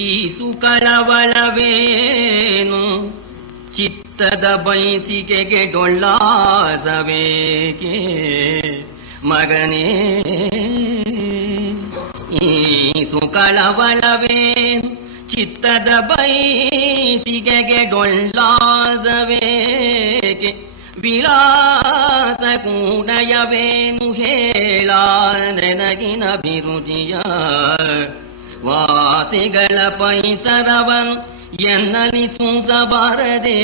ಈ ಸುಕಳವಳವೇನು ಚಿತ್ತದ ಬಯಸಿಕೆಗೆ ಡೊಳ್ಳಾಸಬೇಕೆ ಮಗನೇ. ಈ ಸುಕಳವಳವೇನು ಚಿತ್ತದ ಬಯಸಿಕೆಗೆ ಡೊಳ್ಳಾಸಬೇಕೆ ವಿಲಾಸ ಕೂಡಯವೇನು ಹೇಳ ನೆನಗಿನ ಬಿರುಜಿಯ ವಾಸಿಗಳ ಪೈಸರವನು ಎನ್ನಲಿ ಸೂಸಬಾರದೆ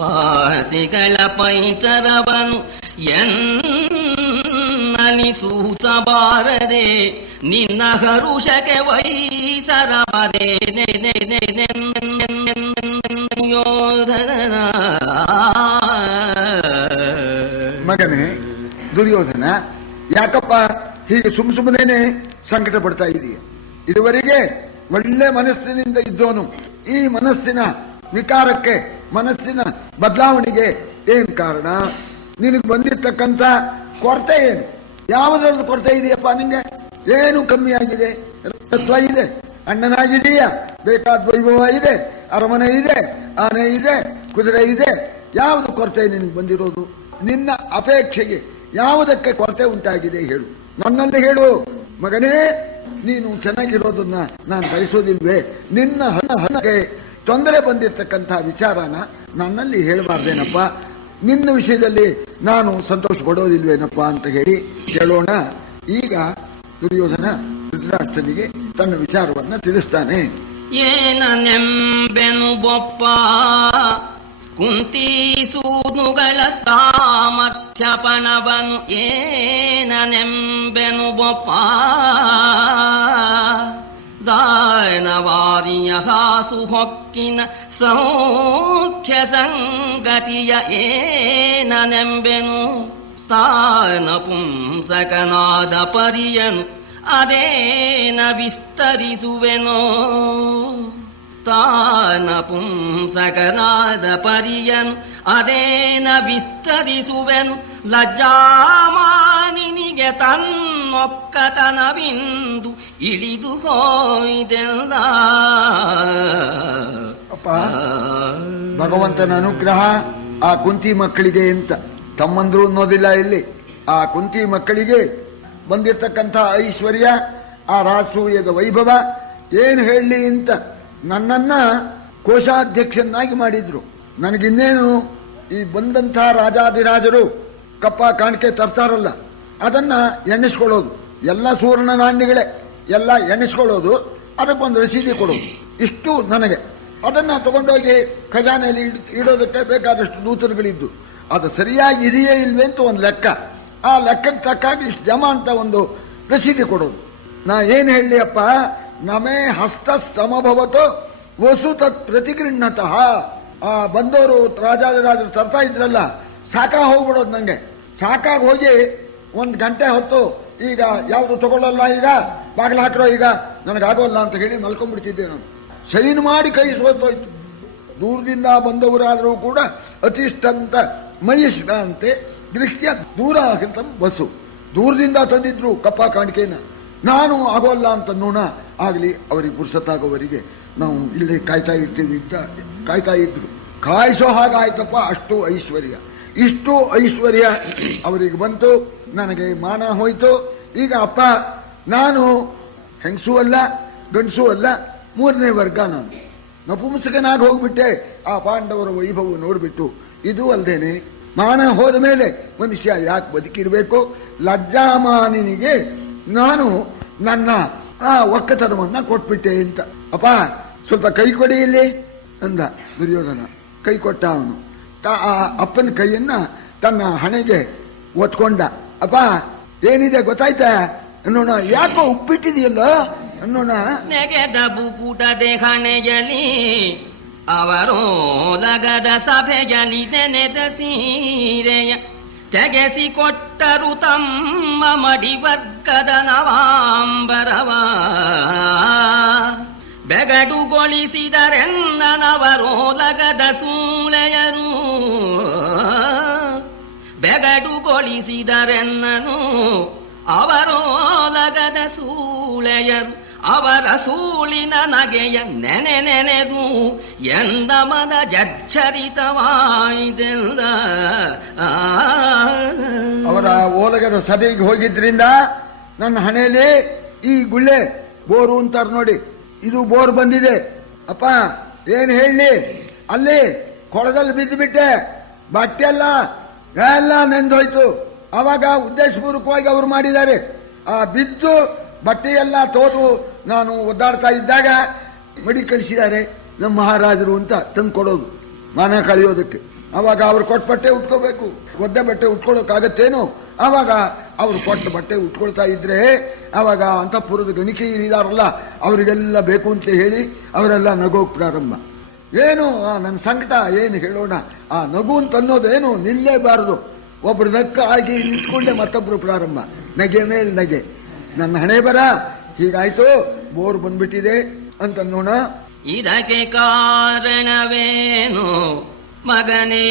ವಾಸಿಗಳ ಪೈಸರವನು ಎನ್ನಲಿ ಸೂಸಬಾರದೆ ನಿನ್ನ ಹರುಷಕ್ಕೆ ವೈಸರಬದೆ ಮಗನೇ ದುರ್ಯೋಧನ, ಯಾಕಪ್ಪ ಹೀಗೆ ಸುಮ್ಮನೆ ಸಂಕಟ ಪಡ್ತಾ ಇದೀಯ? ಇದುವರೆಗೆ ಒಳ್ಳೆ ಮನಸ್ಸಿನಿಂದ ಇದ್ದೋನು ಈ ಮನಸ್ಸಿನ ವಿಕಾರಕ್ಕೆ, ಮನಸ್ಸಿನ ಬದಲಾವಣೆಗೆ ಏನ್ ಕಾರಣ? ನಿನಗೆ ಬಂದಿರ್ತಕ್ಕಂಥ ಕೊರತೆ ಏನು? ಯಾವುದ್ರದ್ದು ಕೊರತೆ ಇದೆಯಪ್ಪ ನಿಂಗೆ? ಏನು ಕಮ್ಮಿ ಆಗಿದೆ? ತತ್ವ ಇದೆ, ಅಣ್ಣನಾಗಿದೀಯ, ಬೇಕಾದ ವೈಭವ ಇದೆ, ಅರಮನೆ ಇದೆ, ಆನೆ ಇದೆ, ಕುದುರೆ ಇದೆ. ಯಾವುದು ಕೊರತೆ ನಿನಗೆ ಬಂದಿರೋದು? ನಿನ್ನ ಅಪೇಕ್ಷೆಗೆ ಯಾವುದಕ್ಕೆ ಕೊರತೆ ಉಂಟಾಗಿದೆ ಹೇಳು, ನನ್ನಲ್ಲಿ ಹೇಳು. ಮಗನೇ, ನೀನು ಚೆನ್ನಾಗಿರೋದನ್ನ ನಾನು ಬಯಸೋದಿಲ್ವೇ? ನಿನ್ನ ಹಣಗೆ ತೊಂದರೆ ಬಂದಿರತಕ್ಕಂಥ ವಿಚಾರನ ನನ್ನಲ್ಲಿ ಹೇಳಬಾರ್ದೇನಪ್ಪ? ನಿನ್ನ ವಿಷಯದಲ್ಲಿ ನಾನು ಸಂತೋಷ ಪಡೋದಿಲ್ವೇನಪ್ಪ ಅಂತ ಹೇಳಿ ಕೇಳೋಣ. ಈಗ ದುರ್ಯೋಧನ ಧೃತರಾಷ್ಟ್ರನಿಗೆ ತನ್ನ ವಿಚಾರವನ್ನ ತಿಳಿಸ್ತಾನೆ. ಏನನೆಂಬೆನು ಬೊಪ್ಪ ಕುಂತಿ ಸೂನುಗಳ ಸಾಮರ್ಥ್ಯಪಣವನು, ಏನನೆಂಬೆನು ಬೊಪ್ಪ ದಾನವಾರಿಯ ಹಾಸು ಹೊಕ್ಕಿನ ಸೌಖ್ಯ ಸಂಗತಿಯ ಏನನೆಂಬೆನು ತಾನ ಪುಂಸಕನಾದ ಪರಿಯನು ಅದೇನ ವಿಸ್ತರಿಸುವೆನೋ ತಾನ ಪುಂಸಕನಾದ ಪರಿಯನು ಅದೇನ ವಿಸ್ತರಿಸುವೆನು ಲಜ್ಜಾಮಾನಿನಿಗೆ ತನ್ನೊಕ್ಕತನವಿಂದು ಇಳಿದು ಹೋಯ್ದೆಲ್ಲ. ಅಪ್ಪ, ಭಗವಂತನ ಅನುಗ್ರಹ ಆ ಕುಂತಿ ಮಕ್ಕಳಿಗೆ ಅಂತ ತಮ್ಮಂದ್ರು ಅನ್ನೋದಿಲ್ಲ ಇಲ್ಲಿ. ಆ ಕುಂತಿ ಮಕ್ಕಳಿಗೆ ಬಂದಿರತಕ್ಕಂಥ ಐಶ್ವರ್ಯ, ಆ ರಾಸೂಯದ ವೈಭವ ಏನು ಹೇಳಲಿ ಅಂತ ನನ್ನನ್ನ ಕೋಶಾಧ್ಯಕ್ಷನಾಗಿ ಮಾಡಿದ್ರು. ನನಗಿನ್ನೇನು ಈ ಬಂದಂಥ ರಾಜಾದಿರಾಜರು ಕಪ್ಪ ಕಾಣಿಕೆ ತರ್ತಾರಲ್ಲ, ಅದನ್ನ ಎಣ್ಣಿಸ್ಕೊಳ್ಳೋದು, ಎಲ್ಲ ಸುವರ್ಣ ನಾಣ್ಯಗಳೇ, ಎಲ್ಲ ಎಣ್ಣಿಸ್ಕೊಳ್ಳೋದು, ಅದಕ್ಕೊಂದು ರಸೀದಿ ಕೊಡೋದು, ಇಷ್ಟು ನನಗೆ. ಅದನ್ನ ತಗೊಂಡೋಗಿ ಖಜಾನೆಯಲ್ಲಿ ಇಡೋದಕ್ಕೆ ಬೇಕಾದಷ್ಟು ದೂತರುಗಳಿದ್ದು, ಅದು ಸರಿಯಾಗಿ ಇದೆಯೇ ಇಲ್ವೇ ಅಂತ ಒಂದು ಲೆಕ್ಕ, ಆ ಲೆಕ್ಕಕ್ಕೆ ತಕ್ಕಾಗಿ ಇಷ್ಟು ಜಮ ಅಂತ ಒಂದು ರಸೀದಿ ಕೊಡೋದು. ನಾ ಏನ್ ಹೇಳಲಿ ಅಪ್ಪ, ನಮೇ ಹಸ್ತ ಸಮಭವತು ವಸು ತತ್ ಪ್ರತಿಗೃಹತಃ. ಆ ಬಂದವರು ರಾಜಾದಿರಾಜರು ತರ್ತಾ ಇದ್ರಲ್ಲ, ಸಾಕಾ ಹೋಗ್ಬಿಡೋದು ನಂಗೆ. ಸಾಕಾಗಿ ಹೋಗಿ 1 ಗಂಟೆ ಹೊತ್ತು ಈಗ ಯಾವುದು ತಗೊಳ್ಳಲ್ಲ, ಈಗ ಬಾಗಿಲು ಹಾಕಿರೋ, ಈಗ ನನಗಾಗೋಲ್ಲ ಅಂತ ಹೇಳಿ ಮಲ್ಕೊಂಡ್ಬಿಡ್ತಿದ್ದೆ ನಾನು. ಶೈನ್ ಮಾಡಿ ಕೈ ಸೋತೋಯ್ತು. ದೂರದಿಂದ ಬಂದವರಾದರೂ ಕೂಡ ಅತಿಷ್ಠಂತ ಮಯಿಷ್ಠಂತೆ ದೃಷ್ಟಿಯ ದೂರ ಆಗಿಂತ ಬಸ್ಸು ದೂರದಿಂದ ತಂದಿದ್ರು ಕಪ್ಪ ಕಾಣಿಕೆನ. ನಾನು ಆಗೋಲ್ಲ ಅಂತ ನೋಣ ಆಗಲಿ, ಅವರಿಗೆ ಪುರ್ಸತ್ತಾಗೋವರಿಗೆ ನಾವು ಇಲ್ಲಿ ಕಾಯ್ತಾ ಇರ್ತೀವಿ ಅಂತ ಕಾಯ್ತಾ ಇದ್ರು. ಕಾಯಿಸೋ ಹಾಗಾಯ್ತಪ್ಪ, ಅಷ್ಟು ಐಶ್ವರ್ಯ. ಇಷ್ಟು ಐಶ್ವರ್ಯ ಅವರಿಗೆ ಬಂತು, ನನಗೆ ಮಾನ ಹೋಯ್ತು. ಈಗ ಅಪ್ಪ, ನಾನು ಹೆಂಗಸೂ ಅಲ್ಲ, ಗಂಡಸೂ ಅಲ್ಲ, 3ನೇ ವರ್ಗ. ನಾನು ನಪುಂಸಕನಾಗಿ ಹೋಗ್ಬಿಟ್ಟೆ. ಆ ಪಾಂಡವರ ವೈಭವ ನೋಡ್ಬಿಟ್ಟು, ಇದು ಅಲ್ದೇನೆ ಮಾನ ಹೋದ ಮೇಲೆ ಮನುಷ್ಯ ಯಾಕೆ ಬದುಕಿರ್ಬೇಕು? ಲಜ್ಜಾಮಾನಿನಿಗೆ ನಾನು ನನ್ನ ಆ ಒಕ್ಕತನವನ್ನ ಕೊಟ್ಬಿಟ್ಟೆ ಅಂತ. ಅಪ್ಪ, ಸ್ವಲ್ಪ ಕೈ ಕೊಡಿ ಇಲ್ಲಿ ಅಂದ ದುರ್ಯೋಧನ. ಕೈ ಕೊಟ್ಟ ಅವನು. ಆ ಅಪ್ಪನ ಕೈಯನ್ನ ತನ್ನ ಹಣೆಗೆ ಒತ್ಕೊಂಡ. ಅಪ್ಪ, ಏನಿದೆ ಗೊತ್ತಾಯ್ತಾ ಅನ್ನೋಣ. ಯಾಕೋ ಉಪ್ಪಿಟ್ಟಿದೆಯಲ್ಲ ಅನ್ನೋಣ. ನೆಗೆದ ಬುಕುಟದೆ ಹಣೆಯಲಿ ಅವರು ಲಗದ ಸಭೆಯಲಿ ನೆನೆದ ಸೀರೆಯ ತೆಗೆಸಿ ಕೊಟ್ಟರು ತಮ್ಮ ಮಡಿವರ್ಗದ ನವಾಂಬರವ. ಬೆಗಡುಗೊಳಿಸಿದರೆನ್ನನವರೋಲಗದ ಸೂಳೆಯರು, ಬೆಗಡುಗೊಳಿಸಿದರೆನ್ನನು ಅವರೋಲಗದ ಸೂಳೆಯರು. ಅವರ ಸೂಳಿನ ನಗೆಯ ನೆನೆದು ಎಂದ ಮನ ಜರ್ಜರಿತವಾಯಿತೆಲ್ಲ. ಅವರ ಓಲಗದ ಸಭೆಗೆ ಹೋಗಿದ್ರಿಂದ ನನ್ನ ಹಣೆಯಲ್ಲಿ ಈ ಗುಳ್ಳೆ ಬೋರು ಅಂತಾರ ನೋಡಿ, ಇದು ಬೋರ್ ಬಂದಿದೆ. ಅಪ್ಪ ಏನ್ ಹೇಳಿ, ಅಲ್ಲಿ ಕೊಳದಲ್ಲಿ ಬಿದ್ದು ಬಿಟ್ಟೆ, ಬಟ್ಟೆ ಎಲ್ಲ ನೆಂದೋಯ್ತು. ಅವಾಗ ಉದ್ದೇಶಪೂರ್ವಕವಾಗಿ ಅವರು ಮಾಡಿದ್ದಾರೆ. ಆ ಬಿದ್ದು ಬಟ್ಟೆಯೆಲ್ಲ ತೋದು ನಾನು ಒದ್ದಾಡ್ತಾ ಇದ್ದಾಗ ಮಡಿ ಕಳಿಸಿದ್ದಾರೆ ನಮ್ಮ ಮಹಾರಾಜರು ಅಂತ ತಂದು ಕೊಡೋದು, ಮಾನ ಕಳೆಯೋದಕ್ಕೆ. ಅವಾಗ ಅವ್ರು ಕೊಟ್ಟ ಬಟ್ಟೆ ಉಟ್ಕೋಬೇಕು, ಒದ್ದೆ ಬಟ್ಟೆ ಉಟ್ಕೊಳ್ಳೋಕ್ಕಾಗತ್ತೇನು? ಅವಾಗ ಅವ್ರು ಕೊಟ್ಟ ಬಟ್ಟೆ ಉಟ್ಕೊಳ್ತಾ ಇದ್ರೆ ಅವಾಗ ಅಂತಃಪುರದ ಗಣಿಕೆ ಇದಾರಲ್ಲ ಅವರಿಗೆಲ್ಲ ಬೇಕು ಅಂತ ಹೇಳಿ ಅವರೆಲ್ಲ ನಗೋಕ್ ಪ್ರಾರಂಭ. ಏನು ನನ್ನ ಸಂಕಟ ಏನು ಹೇಳೋಣ, ಆ ನಗು ಅಂತ ಅನ್ನೋದೇನು ನಿಲ್ಲೇಬಾರದು. ಒಬ್ರು ನಕ್ಕ ಆಗಿ ನಿಂತ್ಕೊಂಡೆ ಮತ್ತೊಬ್ರು ಪ್ರಾರಂಭ, ನಗೆ ಮೇಲೆ ನಗೆ. ನನ್ನ ಹಣೆ ಬರ ಹೀಗಾಯ್ತು, ಬೋರ್ ಬಂದ್ಬಿಟ್ಟಿದೆ ಅಂತ ಅನ್ನೋಣ. ಇದಕ್ಕೆ ಕಾರಣವೇನು ಮಗನೇ,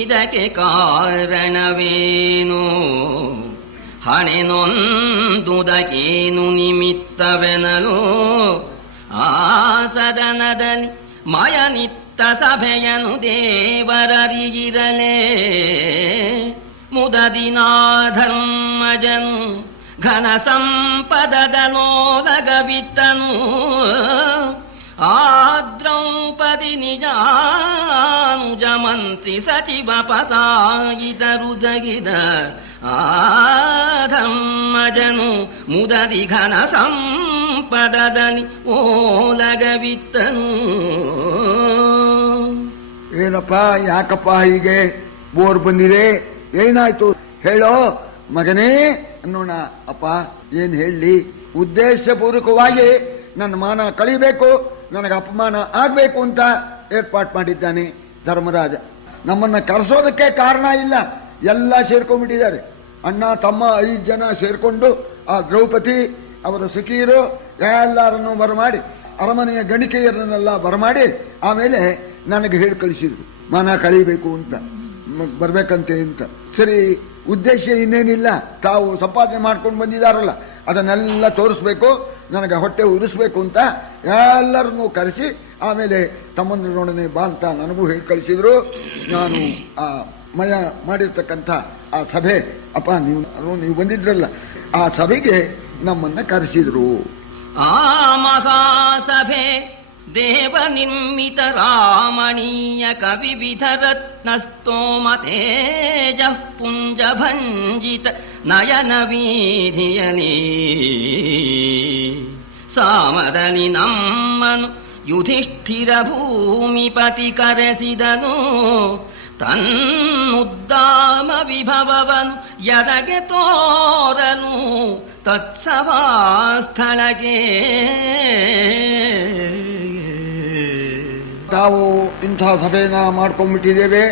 ಇದಕ್ಕೆ ಕಾರಣವೇನು? ಹಣೆ ನೊಂದುದಕ್ಕೇನು ನಿಮಿತ್ತವೆನಲು? ಆ ಸದನದಲ್ಲಿ ಮಯನಿತ್ತ ಸಭೆಯನು ದೇವರರಿಗಿರಲೇ. ಮುದದಿನಾ ಧರ್ಮಜನು ಘನ ಸಂಪದದ ನೋದಗಬಿತ್ತನು. ಆ ದ್ರೌಪದಿ ನಿಜಾನುಜ ಮಂತ್ರಿ ಸಚಿವ ಪಸಾಯಿದರು ಜಗಿದ. ಆ ಧರ್ಮಜನು ಮುದದಿ ಘನ ಸಂಪದದಲ್ಲಿ ಓಲಗಬಿತ್ತನು. ಏನಪ್ಪ ಯಾಕಪ್ಪ ಹೀಗೆ ಬೋರ್ ಬಂದಿದೆ, ಏನಾಯ್ತು ಹೇಳೋ ಮಗನೇ ಅನ್ನೋಣ. ಅಪ್ಪ ಏನ್ ಹೇಳಿ, ಉದ್ದೇಶಪೂರ್ವಕವಾಗಿ ನನ್ನ ಮಾನ ಕಳಿಬೇಕು, ನನಗೆ ಅಪಮಾನ ಆಗ್ಬೇಕು ಅಂತ ಏರ್ಪಾಟ್ ಮಾಡಿದ್ದಾನೆ ಧರ್ಮರಾಜ. ನಮ್ಮನ್ನ ಕರೆಸೋದಕ್ಕೆ ಕಾರಣ ಇಲ್ಲ, ಎಲ್ಲ ಸೇರ್ಕೊಂಡ್ಬಿಟ್ಟಿದ್ದಾರೆ. ಅಣ್ಣ ತಮ್ಮ 5 ಜನ ಸೇರ್ಕೊಂಡು ಆ ದ್ರೌಪದಿ ಅವರ ಸಖಿಯರು ಎಲ್ಲರನ್ನು ಬರಮಾಡಿ, ಅರಮನೆಯ ಗಣಿಕೆಯರನ್ನೆಲ್ಲ ಬರಮಾಡಿ ಆಮೇಲೆ ನನಗೆ ಹೇಳಿ ಕಳಿಸಿದ್ರು ಮಾನ ಕಳಿಬೇಕು ಅಂತ, ಬರ್ಬೇಕಂತೆ ಅಂತ. ಸರಿ, ಉದ್ದೇಶ ಇನ್ನೇನಿಲ್ಲ, ತಾವು ಸಂಪಾದನೆ ಮಾಡ್ಕೊಂಡು ಬಂದಿದಾರಲ್ಲ ಅದನ್ನೆಲ್ಲ ತೋರಿಸ್ಬೇಕು, ನನಗೆ ಹೊಟ್ಟೆ ಉರಿಸ್ಬೇಕು ಅಂತ ಎಲ್ಲರನ್ನೂ ಕರೆಸಿ ಆಮೇಲೆ ತಮ್ಮಂದ್ರೊಡನೆ ಬಾ ಅಂತ ನನಗೂ ಹೇಳಿ ಕಳಿಸಿದ್ರು. ನಾನು ಆ ಮಯ ಮಾಡಿರ್ತಕ್ಕಂಥ ಆ ಸಭೆ, ಅಪ್ಪ ನೀವು ಬಂದಿದ್ರಲ್ಲ ಆ ಸಭೆಗೆ ನಮ್ಮನ್ನ ಕರೆಸಿದ್ರು. ಆ ಮಹಾಸಭೆ ದೇವ ನಿರ್ಮಿತ ರಾಮಣೀಯ ಕವಿವಿಧ ರತ್ನಸ್ತೋಮ ತೇಜ ಪುಂಜ ಭಂಜಿತ ನಯನ ವೀಧಿಯಲಿ. ಸಾಮದಲ್ಲಿ ನಮ್ಮನು ಯುಧಿಷ್ಠಿರ ಭೂಮಿಪತಿ ಕರೆಸಿದನು. ತನ್ನುದ್ದಾಮ ವಿಭವವನು ಎದಗೆ ತೋರನು ತತ್ಸಭಾಸ್ಥಳಗೆ. ನಾವು ಇಂಥ ಸಭೆನ ಮಾಡ್ಕೊಂಡ್ಬಿಟ್ಟಿದ್ದೇವೆ,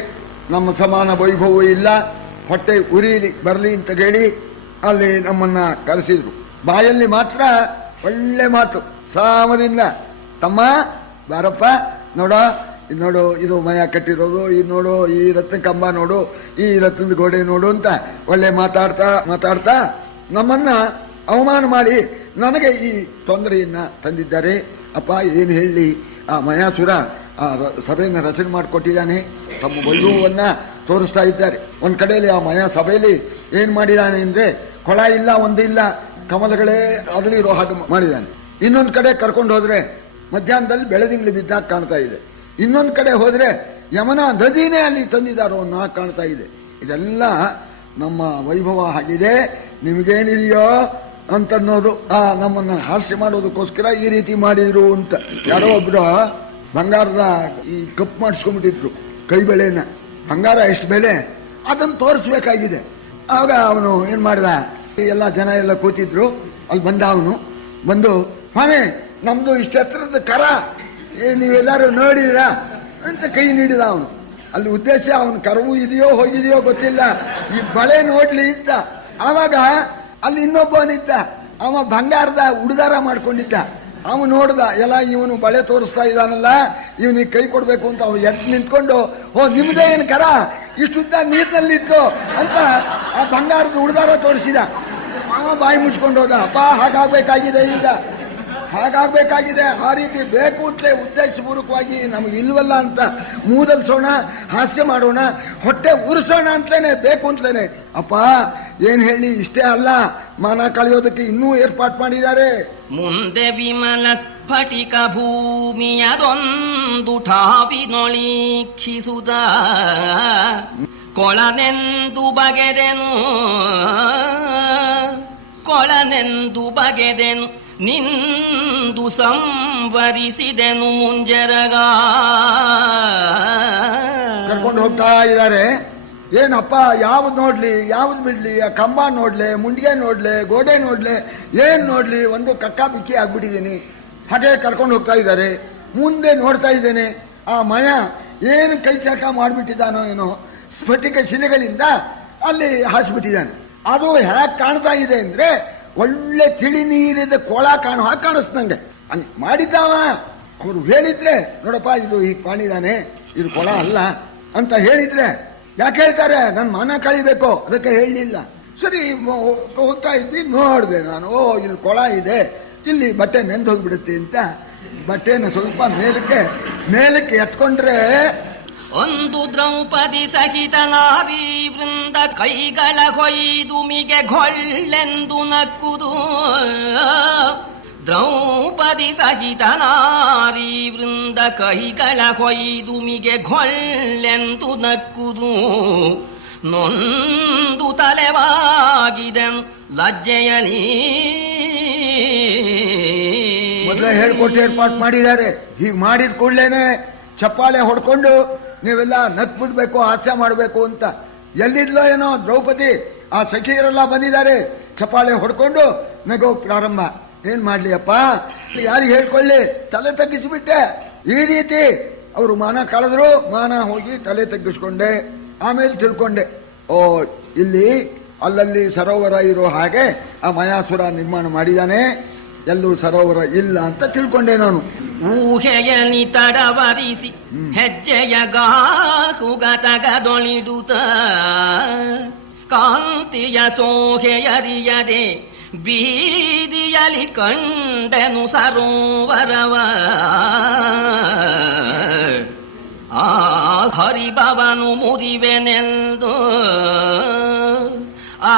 ನಮ್ಮ ಸಮಾನ ವೈಭವ ಇಲ್ಲ, ಹೊಟ್ಟೆ ಉರಿಲಿ ಬರಲಿ ಅಂತ ಹೇಳಿ ಅಲ್ಲಿ ನಮ್ಮನ್ನ ಕರೆಸಿದ್ರು. ಬಾಯಲ್ಲಿ ಮಾತ್ರ ಒಳ್ಳೆ ಮಾತು, ಸಾಮದಿಂದ ತಮ್ಮ ಬಾರಪ್ಪ ನೋಡು ಇದು ಮಯ ಕಟ್ಟಿರೋದು, ಇದು ನೋಡು ಈ ರತ್ನ ಕಂಬ ನೋಡು, ಈ ರತ್ನದ ಗೋಡೆ ನೋಡು ಅಂತ ಒಳ್ಳೆ ಮಾತಾಡ್ತಾ ನಮ್ಮನ್ನ ಅವಮಾನ ಮಾಡಿ ನನಗೆ ಈ ತೊಂದರೆಯನ್ನ ತಂದಿದ್ದಾರೆ. ಅಪ್ಪ ಏನು ಹೇಳಿ, ಆ ಮಯಾಸುರ ಆ ಸಭೆಯನ್ನ ರಚನೆ ಮಾಡಿಕೊಟ್ಟಿದ್ದಾನೆ, ತಮ್ಮ ವೈಭವವನ್ನ ತೋರಿಸ್ತಾ ಇದ್ದಾರೆ. ಒಂದ್ ಕಡೆಯಲ್ಲಿ ಆ ಮಯಾ ಸಭೆಯಲ್ಲಿ ಏನ್ ಮಾಡಿದಾನೆ ಅಂದ್ರೆ ಕೊಳ ಇಲ್ಲ, ಒಂದಿಲ್ಲ, ಕಮಲಗಳೇ ಅರಳಿರೋ ಹಾಗೆ ಮಾಡಿದ್ದಾನೆ. ಇನ್ನೊಂದ್ ಕಡೆ ಕರ್ಕೊಂಡು ಹೋದ್ರೆ ಮಧ್ಯಾಹ್ನದಲ್ಲಿ ಬೆಳೆದಿಂಗ್ಳು ಬಿದ್ದಾಗ ಕಾಣ್ತಾ ಇದೆ. ಇನ್ನೊಂದ್ ಕಡೆ ಹೋದ್ರೆ ಯಮನ ನದಿನೇ ಅಲ್ಲಿ ತಂದಿದ್ದಾರೋ ಅನ್ನೋ ಕಾಣ್ತಾ ಇದೆ. ಇದೆಲ್ಲ ನಮ್ಮ ವೈಭವ ಆಗಿದೆ, ನಿಮಗೇನಿದೆಯೋ ಅಂತನ್ನೋದು ನಮ್ಮನ್ನ ಹಾಸ್ಯ ಮಾಡೋದಕ್ಕೋಸ್ಕರ ಈ ರೀತಿ ಮಾಡಿದ್ರು ಅಂತ. ಯಾರೋ ಒಬ್ರು ಬಂಗಾರದ ಈ ಕಪ್ ಮಾಡಿಸ್ಕೊಂಡ್ಬಿಟ್ಟಿದ್ರು ಕೈ ಬೆಳೆನ, ಬಂಗಾರ ಎಷ್ಟು ಬೆಲೆ ಅದನ್ನು ತೋರಿಸ್ಬೇಕಾಗಿದೆ. ಆಗ ಅವನು ಏನ್ ಮಾಡ್ದ, ಎಲ್ಲ ಜನ ಎಲ್ಲ ಕೂತಿದ್ರು, ಅಲ್ಲಿ ಬಂದ ಅವನು ಬಂದು, ಸ್ವಾಮಿ ನಮ್ದು ಇಷ್ಟ ಎತ್ತರದ ಕರ ನೀವೆಲ್ಲರೂ ನೋಡಿದ್ರಾ ಅಂತ ಕೈ ನೀಡಿದ ಅವನು. ಅಲ್ಲಿ ಉದ್ದೇಶ ಅವನ ಕರವು ಇದೆಯೋ ಹೋಗಿದೆಯೋ ಗೊತ್ತಿಲ್ಲ, ಈ ಬಳೆ ನೋಡ್ಲಿ ಅಂತ. ಆವಾಗ ಅಲ್ಲಿ ಇನ್ನೊಬ್ಬನಿದ್ದ, ಅವ ಬಂಗಾರದ ಉಡುಗಾರ ಮಾಡ್ಕೊಂಡಿದ್ದ. ಅವನು ನೋಡ್ದ, ಎಲ್ಲ ಇವನು ಬಳೆ ತೋರಿಸ್ತಾ ಇದ್ದಾನಲ್ಲ, ಇವನಿಗೆ ಕೈ ಕೊಡ್ಬೇಕು ಅಂತ ಅವನು ಎದ್ದು ನಿಂತ್ಕೊಂಡು, ನಿಮ್ದೇ ಏನು ಕರ ಇಷ್ಟುದ್ದ ನೀರಿನಲ್ಲಿತ್ತು ಅಂತ ಆ ಬಂಗಾರದ ಉಡುಗಾರ ತೋರಿಸಿದ. ಬಾಯಿ ಮುಚ್ಕೊಂಡು ಹೋದ. ಅಪ್ಪ ಹಾಗಾಗ್ಬೇಕಾಗಿದೆ, ಈಗ ಹಾಗಾಗ್ಬೇಕಾಗಿದೆ. ಆ ರೀತಿ ಬೇಕು ಅಂತಲೇ ಉದ್ದೇಶಪೂರ್ವಕವಾಗಿ ನಮಗೆ ಇಲ್ವಲ್ಲ ಅಂತ ಮೂದಲ್ಸೋಣ, ಹಾಸ್ಯ ಮಾಡೋಣ, ಹೊಟ್ಟೆ ಉರಿಸೋಣ ಅಂತಲೇನೆ, ಬೇಕು ಅಂತಲೇನೆ. ಅಪ್ಪ ಏನ್ ಹೇಳಿ, ಇಷ್ಟೇ ಅಲ್ಲ, ಮಾನ ಕಳೆಯೋದಕ್ಕೆ ಇನ್ನೂ ಏರ್ಪಾಟ್ ಮಾಡಿದ್ದಾರೆ. ಮುಂದೆ ವಿಮಲ ಸ್ಫಟಿಕ ಭೂಮಿಯದೊಂದು ಠಾವಿನೊಳೀಕ್ಷಿಸುದ ಕೊಳನೆಂದು ಬಗೆದೆನು ನಿಂದು ಸಂವರಿಸಿದೆನು ಮುಂಜರಗ. ಕರ್ಕೊಂಡು ಹೋಗ್ತಾ ಇದ್ದಾರೆ. ಏನಪ್ಪ, ಯಾವ್ದು ನೋಡ್ಲಿ, ಯಾವ್ದು ಬಿಡ್ಲಿ, ಆ ಕಂಬ ನೋಡ್ಲೆ, ಮುಂಡಿಗೆ ನೋಡ್ಲೆ, ಗೋಡೆ ನೋಡ್ಲೆ, ಏನ್ ನೋಡ್ಲಿ, ಒಂದು ಕಕ್ಕ ಬಿಕ್ಕಿ ಆಗ್ಬಿಟ್ಟಿದ್ದೀನಿ. ಹಾಗೆ ಕರ್ಕೊಂಡು ಹೋಗ್ತಾ ಇದ್ದಾರೆ. ಮುಂದೆ ನೋಡ್ತಾ ಇದ್ದೇನೆ, ಆ ಮಯ ಏನು ಕೈ ಚಳಕ ಮಾಡ್ಬಿಟ್ಟಿದ್ದಾನೋ ಏನೋ, ಸ್ಫಟಿಕ ಶಿಲೆಗಳಿಂದ ಅಲ್ಲಿ ಹಾಸ್ಬಿಟ್ಟಿದ್ದಾನೆ. ಅದು ಹ್ಯಾಕ್ ಕಾಣ್ತಾ ಇದೆ ಅಂದ್ರೆ, ಒಳ್ಳೆ ತಿಳಿ ನೀರಿದ ಕೊಳ ಕಾಣೋ ಹಾಗೆ ಕಾಣಿಸ್ದಂಗೆ ಹಂಗೆ ಮಾಡಿದ್ದಾವ. ಅವರು ಹೇಳಿದ್ರೆ, ನೋಡಪ್ಪ ಇದು ಹೀಗೆ ಕಾಣಿದಾನೆ, ಇದು ಕೊಳ ಅಲ್ಲ ಅಂತ ಹೇಳಿದ್ರೆ, ಯಾಕೆ ಹೇಳ್ತಾರೆ, ನನ್ನ ಮಾನ ಕಳಿಬೇಕು, ಅದಕ್ಕೆ ಹೇಳಲಿಲ್ಲ. ಸರಿ ಹೋಗ್ತಾ ಇದ್ದಿ, ನೋಡಿದೆ ನಾನು, ಓ ಇಲ್ಲಿ ಕೊಳ ಇದೆ, ಇಲ್ಲಿ ಬಟ್ಟೆ ನೆಂದು ಹೋಗ್ಬಿಡುತ್ತೆ ಅಂತ ಬಟ್ಟೆನ ಸ್ವಲ್ಪ ಮೇಲಕ್ಕೆ ಎತ್ಕೊಂಡ್ರೆ ಒಂದು ದ್ರೌಪದಿ ಸಹಿತ ನಾರಿ ವೃಂದ ಕೈಗಳ ಕೊಯ್ದು ಮಿಗೆ ಗೊಳ್ಳೆಂದು ನಕ್ಕುದು. ದ್ರೌಪದಿ ಸಹಿತ ನಾರಿ ವೃಂದ ಕೈಗಳ ಕೊಯ್ದು ಮಿಗೆ ಗೊಳ್ಳೆಂದು ನಕ್ಕುದು. ನೊಂದು ತಲೆವಾಗಿದೆನು ಲಜ್ಜೆಯನಿ. ಮೊದಲೇ ಹೇಳ್ಕೊಟ್ಟು ಏರ್ಪಾಟ್ ಮಾಡಿದ್ದಾರೆ. ಹೀಗೆ ಮಾಡಿದ ಕೂಡಲೇನೆ ಚಪ್ಪಾಳೆ ಹೊಡ್ಕೊಂಡು ನೀವೆಲ್ಲ ನಕ್ಬಿಡ್ಬೇಕು, ಹಾಸ್ಯ ಮಾಡಬೇಕು ಅಂತ. ಎಲ್ಲಿದ್ಲೋ ಏನೋ ದ್ರೌಪದಿ, ಆ ಸಖಿಯರೆಲ್ಲ ಬಂದಿದ್ದಾರೆ, ಚಪ್ಪಾಳೆ ಹೊಡ್ಕೊಂಡು ನಗೋ ಪ್ರಾರಂಭ. ಏನ್ ಮಾಡ್ಲಿ ಅಪ್ಪ, ಯಾರಿಗೆ ಹೇಳ್ಕೊಳ್ಳಿ, ತಲೆ ತಗ್ಗಿಸಿಬಿಟ್ಟೆ. ಈ ರೀತಿ ಅವರು ಮಾನ ಕಳೆದ್ರು, ಮಾನ ಹೋಗಿ ತಲೆ ತಗ್ಗಿಸ್ಕೊಂಡೆ. ಆಮೇಲೆ ತಿಳ್ಕೊಂಡೆ, ಓ ಇಲ್ಲಿ ಅಲ್ಲಲ್ಲಿ ಸರೋವರ ಇರೋ ಹಾಗೆ ಆ ಮಯಾಸುರ ನಿರ್ಮಾಣ ಮಾಡಿದಾನೆ, ಎಲ್ಲೂ ಸರೋವರ ಇಲ್ಲ ಅಂತ ತಿಳ್ಕೊಂಡೆ ನಾನು. ಊಹೆಯ ನಿತಡವರಿಸಿ ಹೆಜ್ಜೆಯ ಗಾಹುಗತಗದೊಳಿಡುತ್ತ ಕಾಂತಿಯ ಸೋಹೆಯರಿಯದೆ ಬೀದಿಯಲಿ ಕಂಡೆನು ಸರೋವರವ. ಆ ಹರಿಬವನು ಮುರಿವೆನೆಂದು, ಆ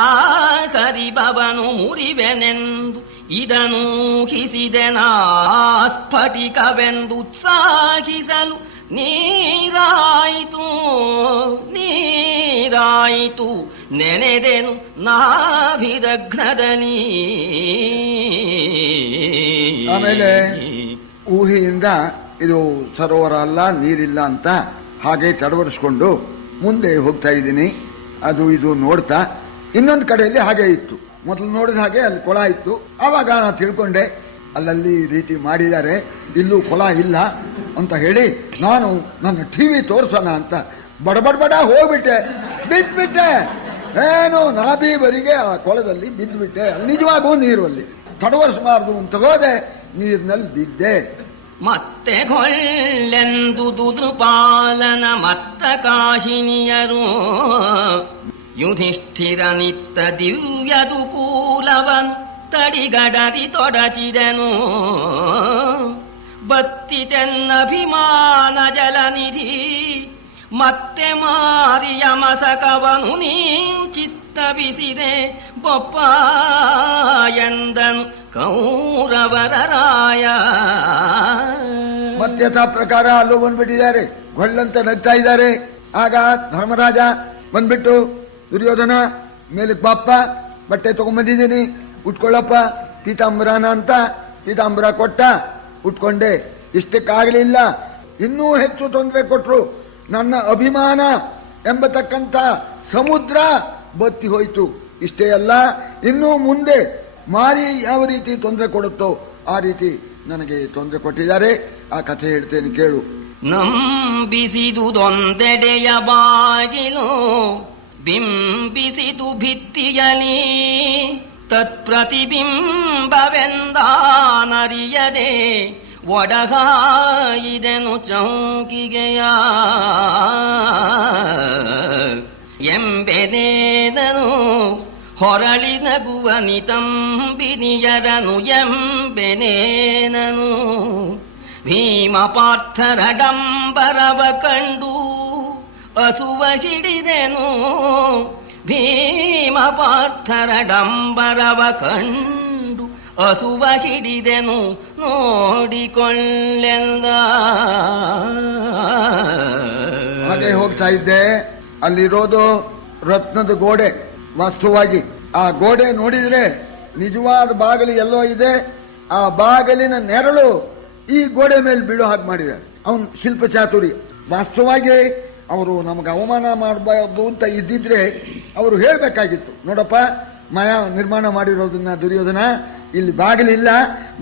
ಹರಿಬವನು ಮುರಿವೆನೆಂದು ಇದನು ಹಿಸಿದೆನಾ ಸ್ಫಟಿಕವೆಂದುತ್ಸಾಹಿಸಲು ನೀರಾಯಿತು ನೆನೆದೆನು ನಾಭಿದಘ್ನದಲ್ಲಿ. ಆಮೇಲೆ ಊಹೆಯಿಂದ ಇದು ಸರೋವರ ಅಲ್ಲ, ನೀರಿಲ್ಲ ಅಂತ ಹಾಗೆ ತಡವರಿಸ್ಕೊಂಡು ಮುಂದೆ ಹೋಗ್ತಾ ಇದ್ದೀನಿ. ಅದು ಇದು ನೋಡ್ತಾ ಇನ್ನೊಂದು ಕಡೆಯಲ್ಲಿ ಹಾಗೆ ಇತ್ತು, ಮೊದಲು ನೋಡಿದ ಹಾಗೆ ಅಲ್ಲಿ ಕೊಳ ಇತ್ತು. ಆವಾಗ ನಾನು ತಿಳ್ಕೊಂಡೆ, ಅಲ್ಲಲ್ಲಿ ರೀತಿ ಮಾಡಿದ್ದಾರೆ, ಇಲ್ಲೂ ಕೊಳ ಇಲ್ಲ ಅಂತ ಹೇಳಿ ನಾನು ನನ್ನ ಟಿವಿ ತೋರ್ಸೋಣ ಅಂತ ಬಡ ಹೋಗ್ಬಿಟ್ಟೆ, ಬಿದ್ದುಬಿಟ್ಟೆ. ಏನು ನಾಭಿವರೆಗೆ ಆ ಕೊಳದಲ್ಲಿ ಬಿದ್ದುಬಿಟ್ಟೆ. ಅಲ್ಲಿ ನಿಜವಾಗೂ ನೀರು, ಅಲ್ಲಿ ತಡವರಿಸಬಾರ್ದು ಅಂತ ಹೋದೆ, ನೀರಿನಲ್ಲಿ ಬಿದ್ದೆ. ಮತ್ತೆ ಹೊಳ್ಳೆಂದು ದುದೃಪಾಲನ ಮತ್ತ ಕಾಶಿನಿಯರು ಯುಧಿಷ್ಠಿರನಿತ್ತ ದಿವ್ಯದು ಕೂಲವನು ತಡಿಗಡರಿ ತೊಡಚಿದನು. ಬತ್ತಿತೆನ್ನಭಿಮಾನ ಜಲನಿಧಿ ಮತ್ತೆ ಮಾರಿಯ ಮಸಕವನು ನೀ ಚಿತ್ತವಿಸಿದೆ ಬೊಪ್ಪ ಎಂದನು ಕೌರವರ ರಾಯ. ಮತ್ತೆ ಯಥಾ ಪ್ರಕಾರ ಅಲ್ಲೂ ಬಂದ್ಬಿಟ್ಟಿದ್ದಾರೆ, ಗೊಳ್ಳಂತ ನಗ್ತಾ ಇದ್ದಾರೆ. ಆಗ ಧರ್ಮರಾಜ ಬಂದ್ಬಿಟ್ಟು, ದುರ್ಯೋಧನ ಮೇಲಕ್ಕೆ ಬಾಪ್ಪ, ಬಟ್ಟೆ ತಗೊಂಡ್ಬಂದಿದ್ದೀನಿ, ಉಟ್ಕೊಳ್ಳಪ್ಪ ಪೀತಾಂಬರಾನ ಅಂತ ಪೀತಾಂಬರ ಕೊಟ್ಟ, ಉಟ್ಕೊಂಡೆ. ಇಷ್ಟಕ್ಕಾಗಲಿಲ್ಲ, ಇನ್ನೂ ಹೆಚ್ಚು ತೊಂದರೆ ಕೊಟ್ರು. ನನ್ನ ಅಭಿಮಾನ ಎಂಬತಕ್ಕಂಥ ಸಮುದ್ರ ಬತ್ತಿ ಹೋಯಿತು. ಇಷ್ಟೇ ಅಲ್ಲ, ಇನ್ನೂ ಮುಂದೆ ಮಾರಿ ಯಾವ ರೀತಿ ತೊಂದರೆ ಕೊಡುತ್ತೋ ಆ ರೀತಿ ನನಗೆ ತೊಂದರೆ ಕೊಟ್ಟಿದ್ದಾರೆ. ಆ ಕಥೆ ಹೇಳ್ತೇನೆ ಕೇಳು. ನಂಬಿಸಿದುದೊಂದೆಡೆಯ ಬಾಗಿಲು ಬಿಂಬಿಸಿದು ಭಿತ್ತಿಯಲಿ ತತ್ಪ್ರತಿಬಿಂಬವೆಂದಾನರಿಯದೆ ಒಡಗಾಯಿದೆನು ಚೌಕಿಗೆಯ ಎಂಬೆದೇದನು ಹೊರಳಿ ನಗುವ ನಿತಂಬಿನಿಯರನು ಎಂಬೆನೇನನು ಭೀಮ ಪಾರ್ಥರ ಡಂಬರವ ಕಂಡು ಅಸುವ ಹಿಡಿದೆನು ಭೀಮ ಪಾರ್ಥರ ಡಂಬರವ ಕಂಡು ಅಸುವ ಹಿಡಿದೆನು ನೋಡಿಕೊಳ್ಳೆಂದ. ಹಾಗೆ ಹೋಗ್ತಾ ಇದ್ದೆ, ಅಲ್ಲಿರೋದು ರತ್ನದ ಗೋಡೆ. ವಾಸ್ತವವಾಗಿ ಆ ಗೋಡೆ ನೋಡಿದ್ರೆ ನಿಜವಾದ ಬಾಗಿಲು ಎಲ್ಲೋ ಇದೆ, ಆ ಬಾಗಿಲಿನ ನೆರಳು ಈ ಗೋಡೆ ಮೇಲೆ ಬೀಳೋ ಹಾಗೆ ಮಾಡಿದ್ದಾರೆ. ಅವನ್ ಶಿಲ್ಪ ಚಾತುರ್ಯ. ವಾಸ್ತವವಾಗಿ ಅವರು ನಮಗೆ ಅವಮಾನ ಮಾಡಬಾರ್ದು ಅಂತ ಇದ್ದಿದ್ರೆ ಅವರು ಹೇಳ್ಬೇಕಾಗಿತ್ತು, ನೋಡಪ್ಪ ಮಯ ನಿರ್ಮಾಣ ಮಾಡಿರೋದನ್ನ ದುರ್ಯೋಧನ, ಇಲ್ಲಿ ಬಾಗಿಲಿಲ್ಲ,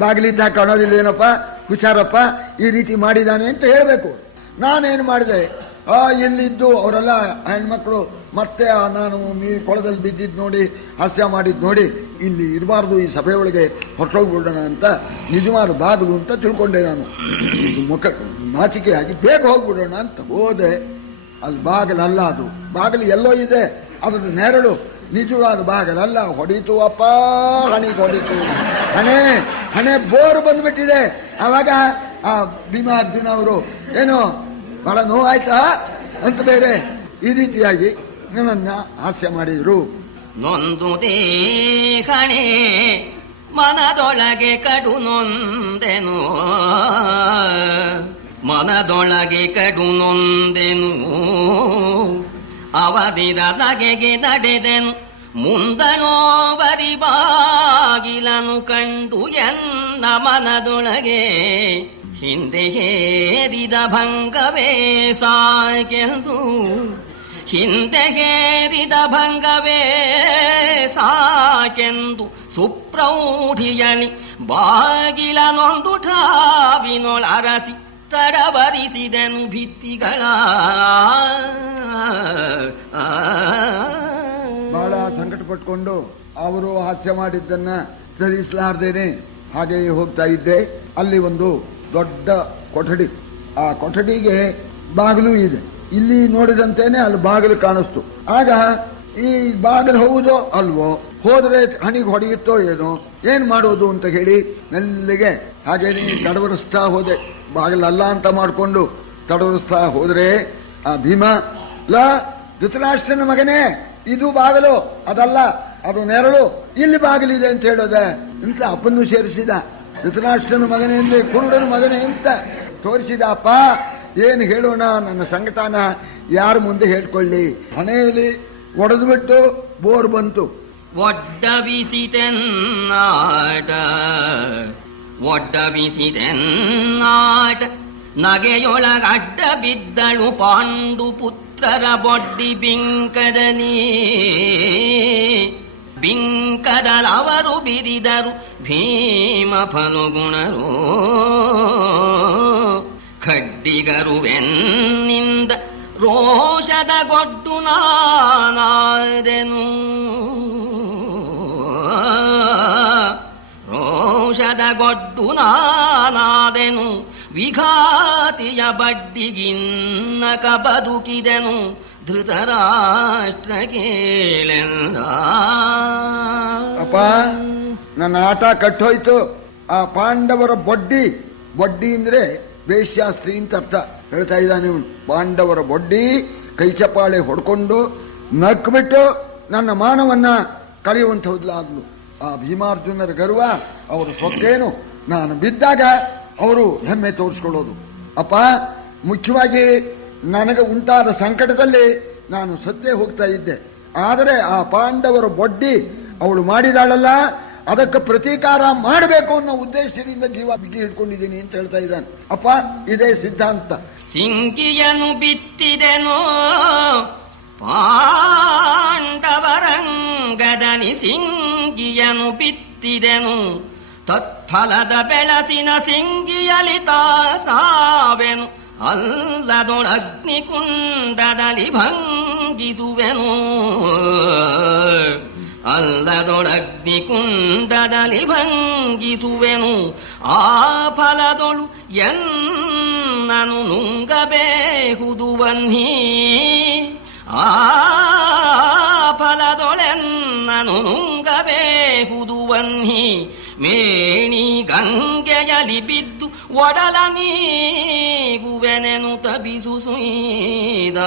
ಬಾಗಿಲಿದ್ದ ಕಾಣೋದಿಲ್ಲ ಏನಪ್ಪ, ಹುಷಾರಪ್ಪ, ಈ ರೀತಿ ಮಾಡಿದಾನೆ ಅಂತ ಹೇಳ್ಬೇಕು. ನಾನೇನು ಮಾಡಿದೆ, ಇಲ್ಲಿದ್ದು ಅವರೆಲ್ಲ ಹೆಣ್ಮಕ್ಳು ಮತ್ತೆ ನಾನು ನೀರು ಕೊಳದಲ್ಲಿ ಬಿದ್ದಿದ್ದು ನೋಡಿ ಹಾಸ್ಯ ಮಾಡಿದ್ ನೋಡಿ ಇಲ್ಲಿ ಇರಬಾರ್ದು, ಈ ಸಭೆ ಒಳಗೆ ಹೊರಟೋಗ್ಬಿಡೋಣ ಅಂತ ನಿಜವಾದ ಬಾಗಿಲು ಅಂತ ತಿಳ್ಕೊಂಡೆ. ನಾನು ಮುಖ ನಾಚಿಕೆಯಾಗಿ ಬೇಗ ಹೋಗ್ಬಿಡೋಣ ಅಂತ ಹೋದೆ. ಅಲ್ಲಿ ಬಾಗಿಲಲ್ಲ, ಅದು ಬಾಗಿಲು ಎಲ್ಲೋ ಇದೆ, ಅದ್ರದ್ದು ನೆರಳು ನಿಜವಾದ ಬಾಗಿಲಲ್ಲ. ಹೊಡೀತು ಅಪ್ಪ, ಹಣಿಗೆ ಹೊಡೀತು, ಹಣೆ ಬೋರು ಬಂದ್ಬಿಟ್ಟಿದೆ. ಆವಾಗ ಆ ಭೀಮಾರ್ಜುನ ಅವರು ಏನು ಬಹಳ ನೋವಾಯ್ತಾ ಅಂತ ಬೇರೆ ಈ ರೀತಿಯಾಗಿ ನನ್ನನ್ನ ಹಾಸ್ಯ ಮಾಡಿದ್ರು. ನೊಂದು ದೇಹಣೆ ಮನದೊಳಗೆ ಕಡು ನೊಂದೆನು, ಮನದೊಳಗೆ ಕಡು ನೊಂದೆನು, ಅವಧಿರ ನಗೆಗೆ ನಡೆದೆನು, ಮುಂದನೋವರಿ ಬಾಗಿಲನು ಕಂಡು ಎನ್ನ ಮನದೊಳಗೆ ಹಿಂದೆ ಹೇರಿದ ಭಂಗವೇ ಸಾಕೆಂದು, ಹಿಂದೆ ಹೇರಿದ ಭಂಗವೇ ಸಾಕೆಂದು ಸುಪ್ರೌಢಿಯಲಿ ಬಾಗಿಲನೊಂದು ಠಾವಿನೊಳರಸಿ ತಡವರಿಸಿದೆನು ಭಿತ್ತಿಗಳ. ಬಹಳ ಸಂಕಟ ಪಟ್ಕೊಂಡು ಅವರು ಹಾಸ್ಯ ಮಾಡಿದ್ದನ್ನ ಸರಿಸಲಾರ್ದೇನೆ ಹಾಗೆಯೇ ಹೋಗ್ತಾ ಇದ್ದೆ. ಅಲ್ಲಿ ಒಂದು ದೊಡ್ಡ ಕೊಠಡಿ, ಆ ಕೊಠಡಿಗೆ ಬಾಗಿಲು ಇದೆ. ಇಲ್ಲಿ ನೋಡಿದಂತೇನೆ ಅಲ್ಲಿ ಬಾಗಿಲು ಕಾಣಿಸ್ತು. ಆಗ ಈ ಬಾಗಿಲು ಹೌದೋ ಅಲ್ವೋ, ಹೋದ್ರೆ ಹಣಿಗೆ ಹೊಡೆಯುತ್ತೋ ಏನೋ, ಏನ್ ಮಾಡೋದು ಅಂತ ಹೇಳಿ ಮೆಲ್ಲಿಗೆ ಹಾಗೇನೆ ತಡವರಿಸ್ತಾ ಹೋದೆ. ಬಾಗಿಲಲ್ಲ ಅಂತ ಮಾಡ್ಕೊಂಡು ತಡವರಿಸ್ತಾ ಹೋದ್ರೆ ಆ ಭೀಮ, ಧೃತರಾಷ್ಟ್ರನ ಮಗನೇ, ಇದು ಬಾಗಿಲು ಅದಲ್ಲ, ಅದು ನೆರಳು, ಇಲ್ಲಿ ಬಾಗಿಲಿದೆ ಅಂತ ಹೇಳೋದೆ ಅಂತ ಅಪ್ಪನ್ನು ಸೇರಿಸಿದ. ಧೃತರಾಷ್ಟ್ರನ ಮಗನೇ ಅಂದ್ರೆ ಕುರುಡನ ಮಗನೇ ಅಂತ ತೋರಿಸಿದ. ಅಪ್ಪ ಏನು ಹೇಳೋಣ, ನನ್ನ ಸಂಕಟನ ಯಾರ ಮುಂದೆ ಹೇಳ್ಕೊಳ್ಳಿ. ಹಣೆಯಲ್ಲಿ ಒಡೆದು ಬಿಟ್ಟು ಬೋರ್ ಬಂತು. ಒಡ್ಡಬಿಸಿತೆನ್ನಾಟ ಒಡ್ಡಬಿಸಿತೆನ್ನಾಟ ನಗೆಯೊಳಗಡ್ಡ ಬಿದ್ದಳು ಪಾಂಡು ಪುತ್ರರ ಬೊಡ್ಡಿ ಬಿಂಕದಲ್ಲಿ. ಬಿಂಕದಲವರು ಬಿರಿದರು ಭೀಮ ಫಲಗುಣರು, ಖಡ್ಡಿಗರುವೆನ್ನಿಂದ ರೋಷದ ಗೊಡ್ಡು ನಾನಾದೆನು, ರೋಷದ ಗೊಡ್ಡು ನಾನಾದೆನು, ವಿಘಾತಿಯ ಬಡ್ಡಿಗಿನ್ನಕ ಬದುಕಿದೆನು ಧೃತರಾಷ್ಟ್ರ ಕೇಳೆಂದ. ಅಪ್ಪ ನನ್ನ ಆಟ ಕಟ್ಟೋಯ್ತು. ಆ ಪಾಂಡವರ ಬೊಡ್ಡಿ ಅಂದ್ರೆ ವೇಶ್ಯಾಸ್ತ್ರೀ ಅಂತ ಅರ್ಥ ಹೇಳ್ತಾ ಇದ್ದಾನೆ ಇವನು. ಪಾಂಡವರ ಬೊಡ್ಡಿ ಕೈ ಚಪಾಳೆ ಹೊಡ್ಕೊಂಡು ನಕ್ಬಿಟ್ಟು ನನ್ನ ಮಾನವನ್ನ ಕಳೆಯುವಂಥದ್ಲಾಗ್ಲು. ಆ ಭೀಮಾರ್ಜುನರ ಗರ್ವ, ಅವರ ಸೊಕ್ಕೇನು, ನಾನು ಬಿದ್ದಾಗ ಅವರು ಹೆಮ್ಮೆ ತೋರಿಸ್ಕೊಳ್ಳೋದು. ಅಪ್ಪ ಮುಖ್ಯವಾಗಿ ನನಗೆ ಉಂಟಾದ ಸಂಕಟದಲ್ಲಿ ನಾನು ಸತ್ತೇ ಹೋಗ್ತಾ ಇದ್ದೆ. ಆದರೆ ಆ ಪಾಂಡವರ ಬೊಡ್ಡಿ ಅವಳು ಮಾಡಿದಾಳಲ್ಲ, ಅದಕ್ಕೆ ಪ್ರತೀಕಾರ ಮಾಡಬೇಕು ಅನ್ನೋ ಉದ್ದೇಶದಿಂದ ಜೀವ ಬಿಗಿ ಹಿಡ್ಕೊಂಡಿದ್ದೀನಿ ಅಂತ ಹೇಳ್ತಾ ಇದ್ದಾನೆ. ಅಪ್ಪ ಇದೇ ಸಿದ್ಧಾಂತ. ಸಿಂಗಿಯನು ಬಿತ್ತಿದೆನೋ ಪಾಂಡವರಂಗದನಿ, ಸಿಂಗಿಯನು ಬಿತ್ತಿದೆನು ತತ್ಫಲದ ಬೆಳಸಿನ ಸಿಂಗಿಯಲಿ ತಾಸಾವೆನು, ಅಲ್ಲದೊಳಗ್ನಿಕುಂಡದಲ್ಲಿ ಭಂಗಿಸುವೆನು, ಅಲ್ಲದೊಳಗ್ನಿಕುಂಡದಲ್ಲಿ ಭಂಗಿಸುವೆನು, ಆ ಫಲದೊಳು ಎನ್ನನು ನುಂಗಬೇಹುದು ಬನ್ನಿ, ಆ ಫಲದೊಳೆನ್ನ ನಾನು ನುಂಗಬೇಹುದು ವನ್ಹಿ ಮೇಣಿ ಗಂಗೆಯಲಿ ಬಿದ್ದು ಒಡಲ ನೀಗುವೆನೆನು ತಬಿಸು ಸುಯ್ದ